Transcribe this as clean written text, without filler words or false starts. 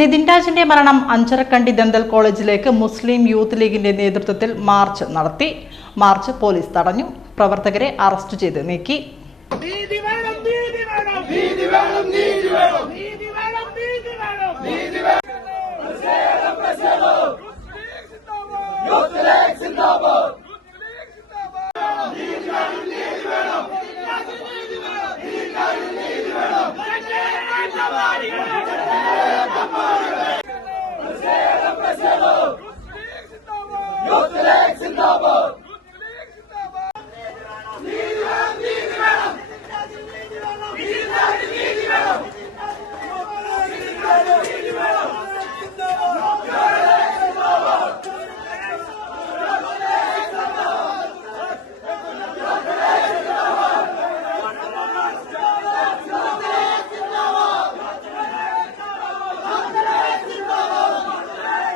നിതിൻ രാജിന്റെ മരണം അഞ്ചരക്കണ്ടി ദന്തൽ കോളേജിലേക്ക് മുസ്ലിം യൂത്ത് ലീഗിന്റെ നേതൃത്വത്തിൽ മാർച്ച് നടത്തി. മാർച്ച് പോലീസ് തടഞ്ഞു. പ്രവർത്തകരെ അറസ്റ്റ് ചെയ്ത് നീക്കി.